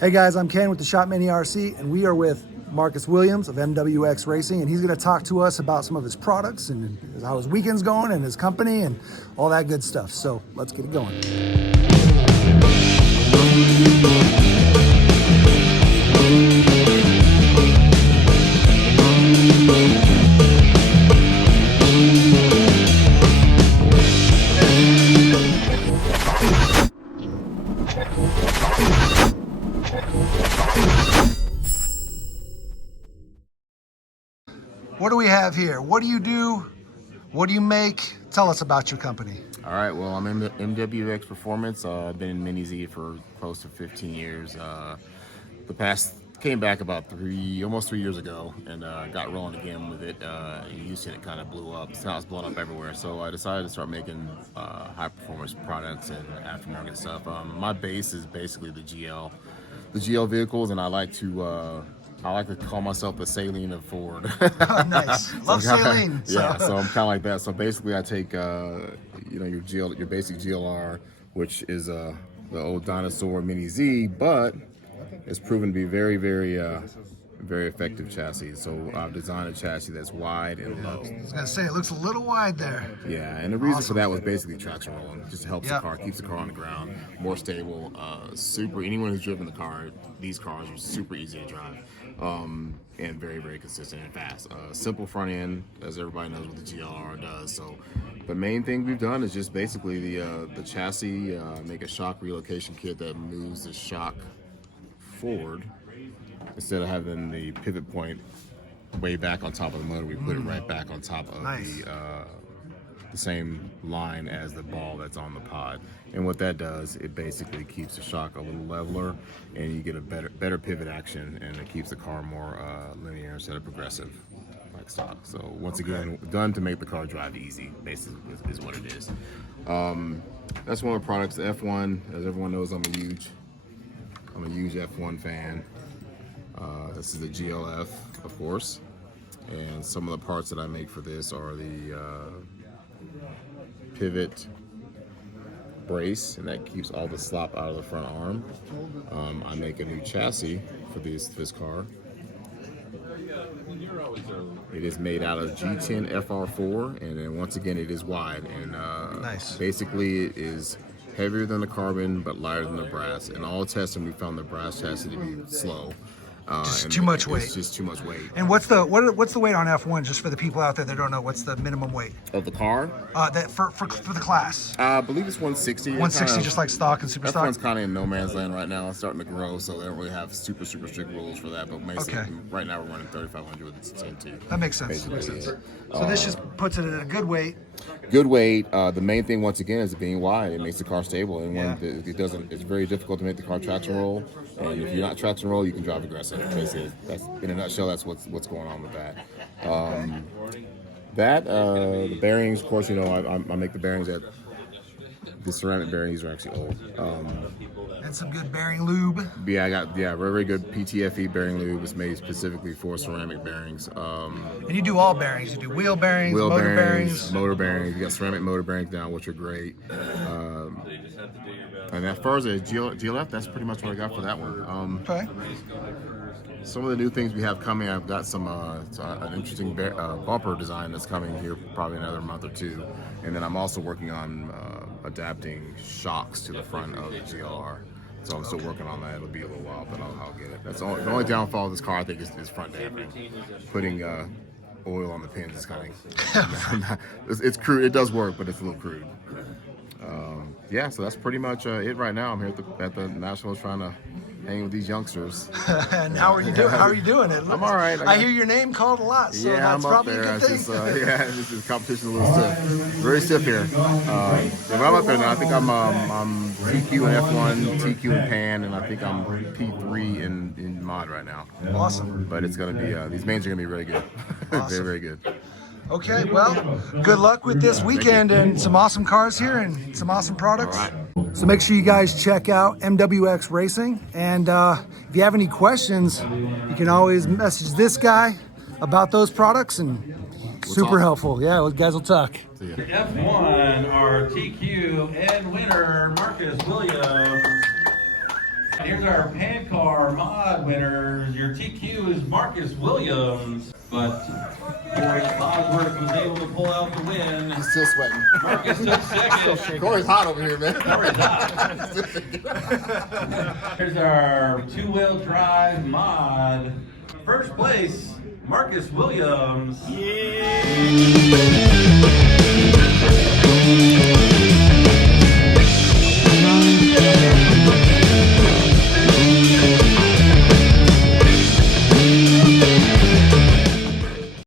Hey guys, I'm Ken with the Shop Mini RC, and we are with Marcus Williams of MWX Racing, and he's going to talk to us about some of his products and how his weekend's going and his company and all that good stuff. So let's get it going. What do we have here? What do you do? What do you make? Tell us about your company. All right, well, I'm in MWX Performance. I've been in Mini Z for close to 15 years. Came back about almost 3 years ago, and got rolling again with it. In Houston, it kind of blew up. Now it's blown up everywhere. So I decided to start making high performance products and aftermarket stuff. My base is basically the GL vehicles, and I like to call myself the Saline of Ford. Oh, nice. Love Saline. Yeah, so I'm kind of like that. So basically, I take your basic GLR, which is the old dinosaur Mini Z, but it's proven to be very, very, very effective chassis. So I've designed a chassis that's wide and low. I was gonna say it looks a little wide there. Yeah, and the reason for that was basically traction rolling. Just helps the car, keeps the car on the ground, more stable. Anyone who's driven the car, these cars are super easy to drive, and very, very consistent and fast. Simple front end, as everybody knows what the GLR does. So the main thing we've done is just basically the chassis, make a shock relocation kit that moves the shock forward. Instead of having the pivot point way back on top of the motor, we put it right back on top of the same line as the ball that's on the pod. And what that does, it basically keeps the shock a little leveler, and you get a better pivot action, and it keeps the car more linear instead of progressive like stock. So once again, done to make the car drive easy, basically is what it is. That's one of the products. The F1, as everyone knows, I'm a huge F1 fan. This is the GLF, of course, and some of the parts that I make for this are the pivot brace, and that keeps all the slop out of the front arm. I make a new chassis for this car. It is made out of G10 FR4, and then once again it is wide, and basically it is heavier than the carbon but lighter than the brass. In all testing, we found the brass chassis to be slow. Just too much weight. It's just too much weight. And what's the weight on F1? Just for the people out there that don't know, what's the minimum weight Of the car? That for the class? I believe it's 160. 160, just like stock and super stock. F1's kind of in no man's land right now. It's starting to grow, so they don't really have super strict rules for that. But right now we're running 3,500 with its TNT. That makes sense. So this just puts it at a good weight. Good weight. The main thing, once again, is it being wide. It makes the car stable, and when it doesn't, it's very difficult to make the car traction roll. And if you're not traction roll, you can drive aggressive. Basically, that's in a nutshell. That's what's going on with that. The bearings, of course, I make the bearings at the ceramic bearings are actually old. And some good bearing lube. Yeah, I got very good PTFE bearing lube. It's made specifically for ceramic bearings. And you do all bearings. You do wheel bearings, motor bearings. You got ceramic motor bearings now, which are great. And as far as a GLF, that's pretty much what I got for that one. Okay. Some of the new things we have coming, I've got some an interesting bumper design that's coming here probably another month or two, and then I'm also working on adapting shocks to the front of the GLR. So I'm still working on that. It'll be a little while, but I'll get it. That's the only downfall of this car, I think, is front damping. Putting oil on the pins is kind of it's crude. It does work, but it's a little crude. So that's pretty much it right now. I'm here at the Nationals trying to hang with these youngsters. And how are you doing? How are you doing it? I'm all right. I hear your name called a lot, so that's probably a good thing. This is competition a little stiff, very stiff here. But I'm up there now. I think I'm TQ in F1, TQ in Pan, and I think I'm P3 in mod right now. Awesome. But it's gonna be these mains are gonna be really good. Awesome. Very, very good. Okay, well, good luck with this weekend and some awesome cars here and some awesome products. All right. So make sure you guys check out MWX Racing. And if you have any questions, you can always message this guy about those products, and super helpful. Yeah, you guys will talk. F1, our TQ and winner, Marcus Williams. Here's our Pan Car Mod winners. Your TQ is Marcus Williams, but Corey Bosworth was able to pull out the win. He's still sweating. Marcus took second. Corey's hot over here, man. Corey's hot. Here's our two-wheel drive mod. First place, Marcus Williams. Yeah.